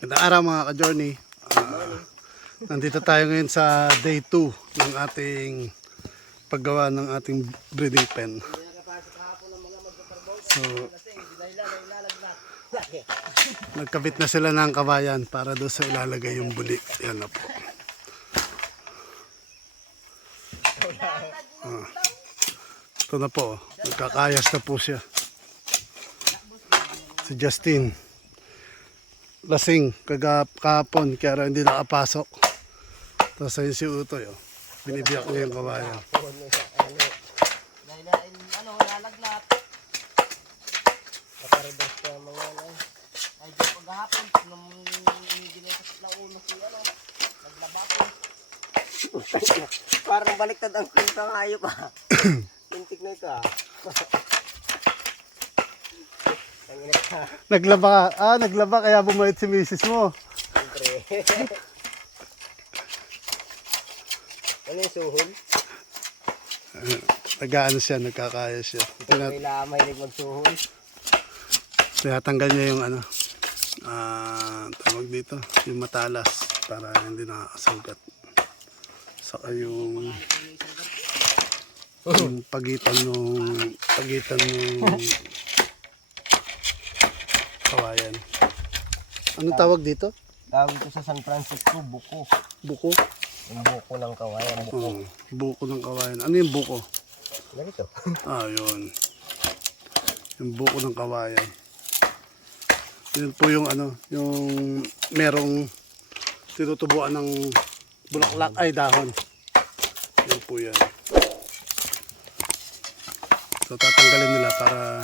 Ganda araw mga ka-journey. Ah, nandito tayo ngayon sa day 2 ng ating paggawa ng ating breeding pen. So, nagkabit na sila ng kabayan para doon sa ilalagay yung buli. Yan na po. Ah. Ito na po. Nagkakayas na po siya. Si Justin lasing kaga kahapon kaya hindi nakapasok. Tapos ayun si Utoy oh. Binibiyak niya yung kabayan. Dahil ano, nalagnat. Nakareverse pa yung mga ano. Ay, di paghahapon, nung ginitas na ulo si ano, naglaba ko. Parang baliktad ang kwento ng hayop ah. Tintik na ito ah. Tangina ka, Naglaba, ah naglaba kaya bumait si misis mo. siyempre. ano yung suhol? Nagaano siya, nagkakaya siya. Ito Tinat may la- mahilig magsuhol. tinatanggal niya yung ano, ah tawag dito, yung matalas para hindi nakakasugat. Saka yung yung pagitan nung pagitan nung kawayan. Anong tawag dito? Tawag ito sa San Francisco, buko. Buko? Yung buko ng kawayan, buko. Oo, buko ng kawayan. Ano yung buko? Ganito. Ah, yun. Yung buko ng kawayan. Yun po yung ano, yung merong tinutubuan ng bulaklak ay dahon. Yun po yan. So tatanggalin nila para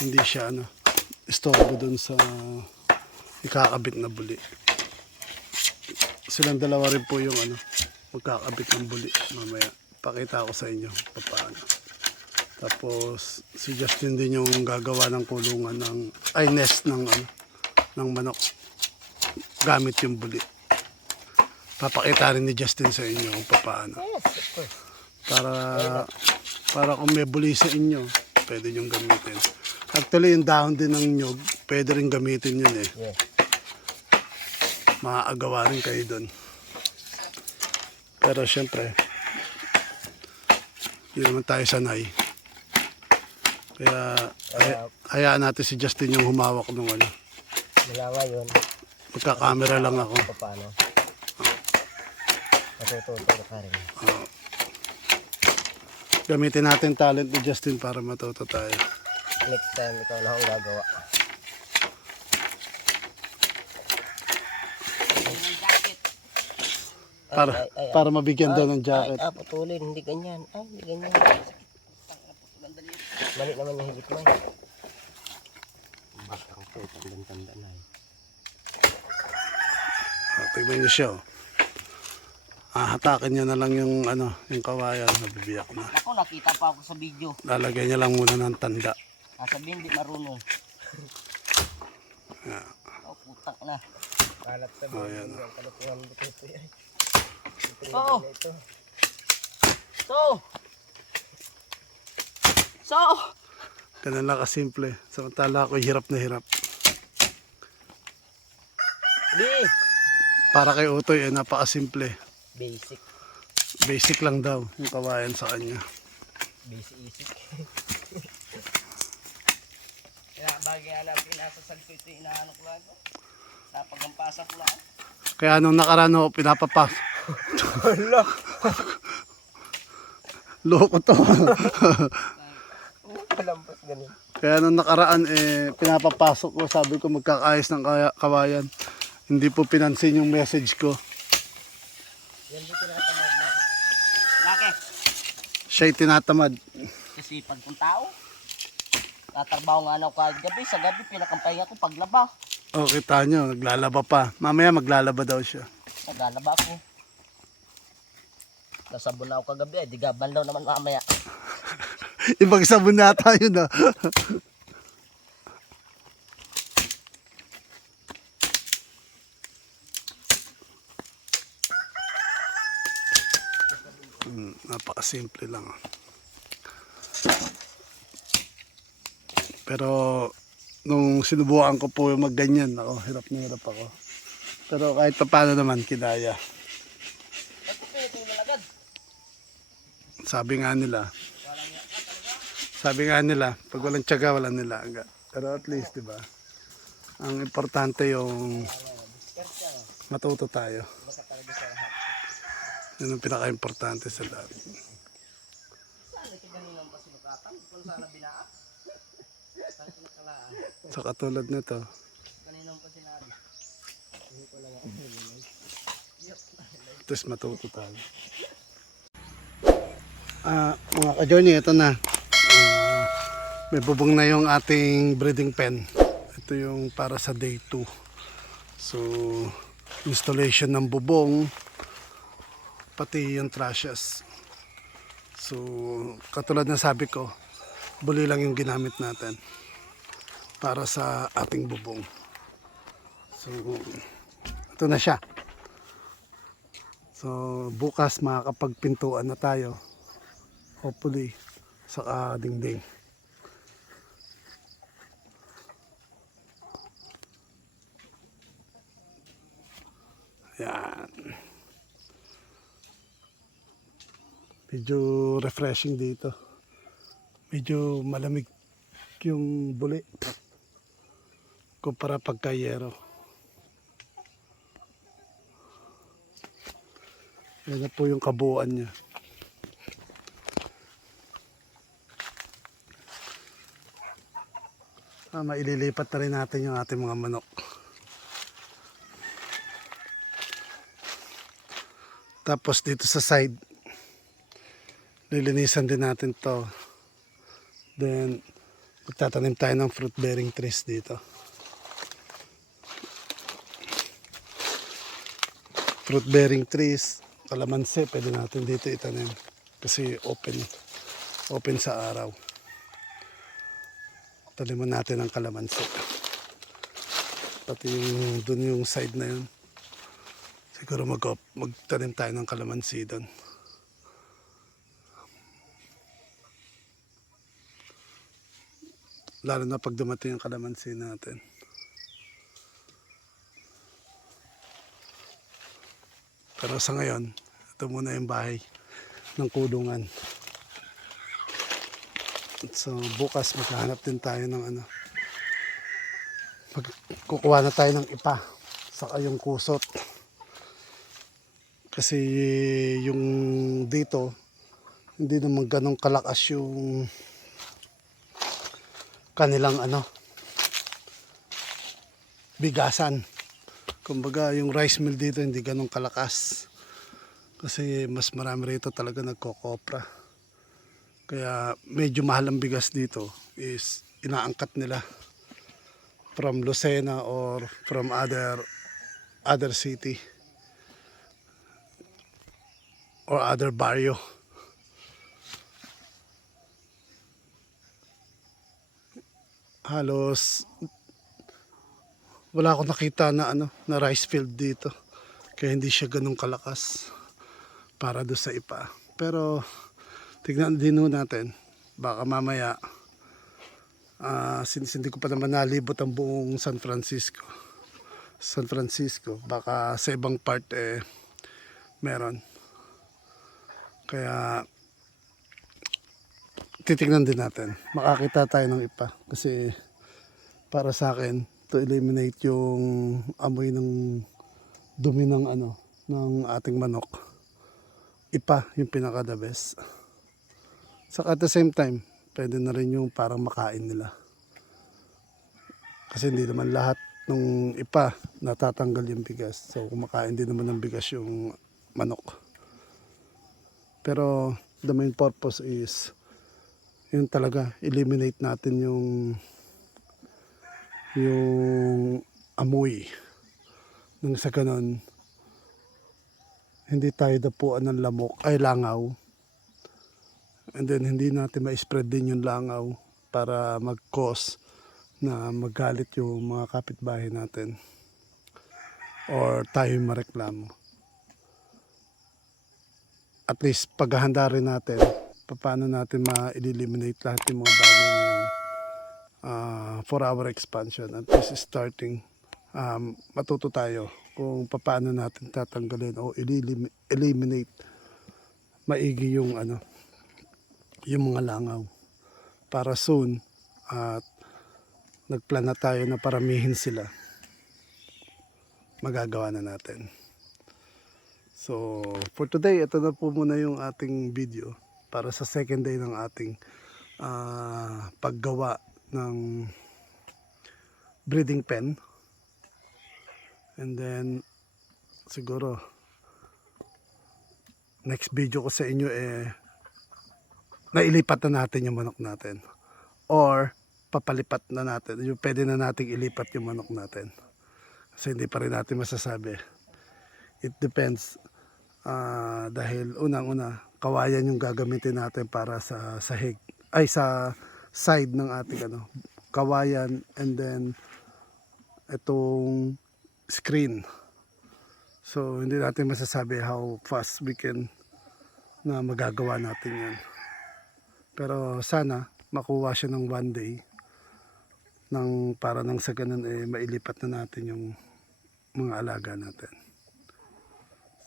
hindi siya ano, istorbo dun sa ikakabit na buli. Silang dalawa rin po yung ano, magkakabit ng buli mamaya. Pakita ko sa inyo paano. Tapos si Justin din yung gagawa ng kulungan ng ay nest ng ano ng manok gamit yung buli. Papakita rin ni Justin sa inyo kung paano. Para para kung may buli sa inyo, pwede nyo gamitin. Actually, yung dahon din ng nyog, pwede rin gamitin yun eh. Yes. Maaagawa rin kayo doon. Pero syempre, hindi naman tayo sanay. Kaya hay- hayaan natin si Justin yung humawak ng ano. Mula ngayon, Magkakamera lang ako. paano. Matututo ka rin. Gamitin natin talent ni Justin para matuto tayo. Next time, ikaw na ang gagawa. Para, Ay, ay, ay, para mabigyan daw ng Ay, jacket. ah, putulin. Hindi ganyan. Ay, hindi ganyan. Mali naman yung higit mo eh. Basta ko, tanda-tanda na eh. Ah, tignan niyo siya. Oh. Ah, hatakin niya na lang yung ano, yung kawayan, nabibiyak na. Ako, nakita pa ako sa video. Lalagay niya lang muna ng tanda. Sasabihin, di marunong. Yeah. Oh, putak na. Kalat sa Oh, yan. Mo ito yan. Oo. So. So. Ganun lang kasimple. Samantala ako hirap na hirap. Di. Para kay Utoy ay napakasimple. Basic. Basic lang daw yung kawayan sa kanya. Basic isik. Kaya bagay alam, pinasasal ko ito, inaano ko lang. Napagampasa ko lang. Kaya nung nakaraan ako pinapapas. Hala. Loko to. Palampas ganun. Kaya nung nakaraan eh pinapapasok ko. Sabi ko magkakayos ng kaya- kawayan. Hindi po pinansin yung message ko. Yan dito natamad na. Laki. Siya'y tinatamad. Kasi pag kong tao, tatrabaho nga ako kahit gabi. Sa gabi, pinakampahinga ko paglaba. O kita nyo, naglalaba pa. Mamaya maglalaba daw siya. Naglalaba ako. Nasabon na ako kagabi, eh, di gaban daw naman mamaya. Ibang sabon na tayo na. Hmm, napakasimple lang. Pero nung sinubukan ko po yung magganyan, ako, hirap na hirap ako. Pero kahit pa paano naman, kinaya. Ito po, ito yung agad. Sabi nga nila, sabi nga nila, pag walang tiyaga, walang nilaga. Pero at least, di ba? Ang importante yung matuto tayo. Yun ang pinaka-importante sa lahat. Ito? Sa katulad nito, at least matuto tayo. Ah, mga ka-journey, ito na. Ah, may bubong na yung ating breeding pen. Ito yung para sa day 2. So, installation ng bubong, pati yung trashes. So, katulad na sabi ko, buli lang yung ginamit natin para sa ating bubong. So, ito na siya. So, bukas makakapagpintuan na tayo. Hopefully, sa dingding. Yan. Medyo refreshing dito. Medyo malamig yung buli. Kumpara pagka yero. Yan na po yung kabuuan niya. Ah, maililipat na rin natin yung ating mga manok. Tapos dito sa side, lilinisan din natin to. Then, magtatanim tayo ng fruit bearing trees dito. Fruit bearing trees, kalamansi, pwede natin dito itanim. Kasi open, open sa araw. Taniman natin ang kalamansi. Pati yung, dun yung side na yun. Siguro mag magtanim tayo ng kalamansi doon. Lalo na pag dumating ang kalamansi natin. Pero sa ngayon, ito muna yung bahay ng kulungan. So bukas maghahanap din tayo ng ano. Mag, kukuha na tayo ng ipa. Saka yung kusot. Kasi yung dito, hindi naman ganong kalakas yung kanilang ano, bigasan. Kumbaga yung rice mill dito hindi ganong kalakas. Kasi mas marami rito talaga nagkokopra. Kaya medyo mahal ang bigas dito is inaangkat nila from Lucena or from other other city or other barrio. Halos wala akong nakita na ano na rice field dito. Kaya hindi siya ganun kalakas para do sa ipa. Pero tignan din ho natin. Baka mamaya ah since hindi ko pa naman nalibot ang buong San Francisco. San Francisco, baka sa ibang part eh meron. Kaya titignan din natin. Makakita tayo ng ipa kasi para sa akin to eliminate yung amoy ng dumi ng ano ng ating manok. Ipa yung pinaka the best. Saka at the same time, pwede na rin yung parang makain nila. Kasi hindi naman lahat ng ipa natatanggal yung bigas. So kumakain din naman ng bigas yung manok. Pero the main purpose is yun talaga eliminate natin yung yung amoy nang sa ganon hindi tayo dapuan ng lamok ay langaw and then hindi natin ma-spread din yung langaw para mag-cause na magalit yung mga kapitbahay natin or tayo yung mareklamo at least paghahanda rin natin paano natin ma-eliminate lahat yung mga bagay yun uh, for our expansion. This is starting, um, matuto tayo kung paano natin tatanggalin o eliminate maigi yung ano yung mga langaw. Para soon at nagplan na tayo na paramihin sila. Magagawa na natin. So for today ito na po muna yung ating video para sa second day ng ating ah, paggawa ng breeding pen. And then siguro next video ko sa inyo eh nailipat na natin yung manok natin. Or papalipat na natin. Yung pwede na nating ilipat yung manok natin. Kasi hindi pa rin natin masasabi. It depends Ah, dahil unang-una kawayan yung gagamitin natin para sa sahig ay sa side ng ating ano kawayan. And then itong screen. So hindi natin masasabi how fast we can na magagawa natin yan pero sana makuha siya ng one day ng para nang sa ganun eh mailipat na natin yung mga alaga natin.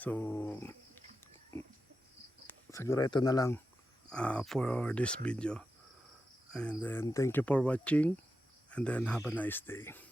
So siguro ito na lang uh, for this video. And then thank you for watching. And then have a nice day